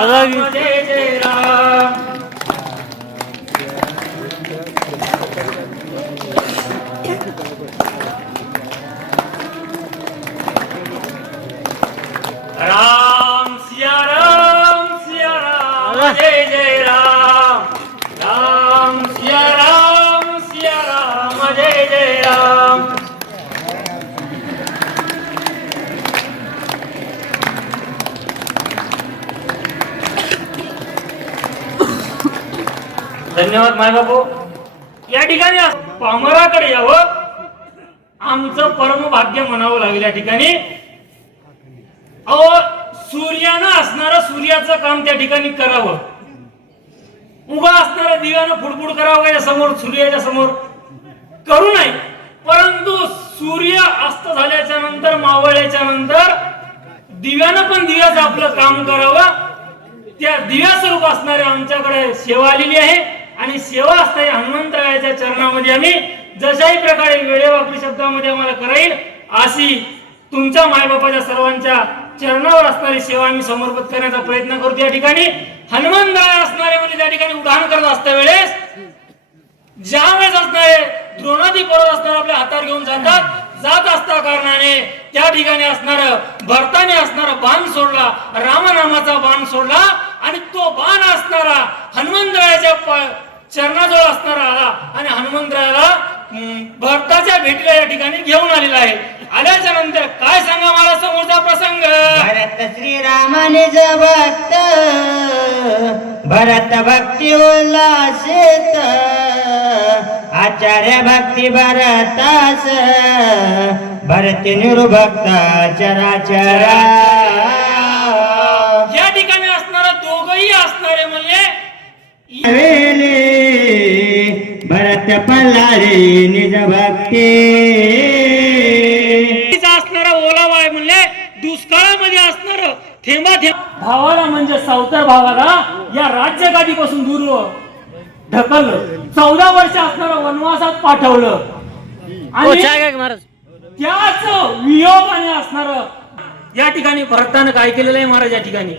राम जय जय राम. राम सिया राम जय जय राम. राम सिया राम जय जय राम. धन्यवाद मायबापू. या ठिकाणी पामराकडे यावं आमचं परम भाग्य म्हणावं लागेल. या ठिकाणी अहो सूर्यानं असणारं सूर्याचं काम त्या ठिकाणी करावं. उगा असणारं दिव्यानं फुडफुड करावं या समोर सूर्याच्या समोर करू नये. परंतु सूर्य अस्त झाल्याच्या नंतर मावळल्याच्या नंतर दिव्यानं पण दिव्याचं आपलं काम करावं. त्या दिव्या स्वरूप असणाऱ्या आमच्याकडे सेवा आलेली आहे आणि सेवा असताना हनुमंतरायाच्या चरणामध्ये आम्ही जशाही प्रकारे वेळेवाकडी शब्दामध्ये आम्हाला करा येईल अशी तुमच्या मायबापाच्या सर्वांच्या चरणावर असणारी सेवा आम्ही समर्पित करण्याचा प्रयत्न करतो. या ठिकाणी हनुमंतराय असणारे म्हणजे त्या ठिकाणी उड्डाण करत असता वेळेस ज्या वेळेस असणारे द्रोणादी पर्वत असणारे आपल्या हातात घेऊन जात असता कारणाने त्या ठिकाणी असणार भरताने असणारा बाण सोडला, रामनामाचा बाण सोडला आणि तो बाण असणारा हनुमंतरायाच्या चरणाजवळ असणारा आला आणि हनुमंतरायाला भरताच्या भेटीला या ठिकाणी घेऊन आलेला आहे. आल्याच्या नंतर काय सांगा मला समोरचा प्रसंग. भरत श्रीरामाने भक्त भरत भक्ती उल्लासित आचार्य भक्ती भरतास भरती निरुभक्त चराचरा. या ठिकाणी असणारा दोघही असणारे म्हणजे भरत पल्लारे निज भक्ती असणारा ओलावा आहे म्हणले दुष्काळामध्ये असणार थेंबा भावाला म्हणजे सावतर भावाला या राज्य गादीपासून दूर ढकललं. 14 वर्ष असणार वनवासात पाठवलं आणि त्याच वियोगाने असणार या ठिकाणी भरतानं काय केलेलं आहे महाराज. या ठिकाणी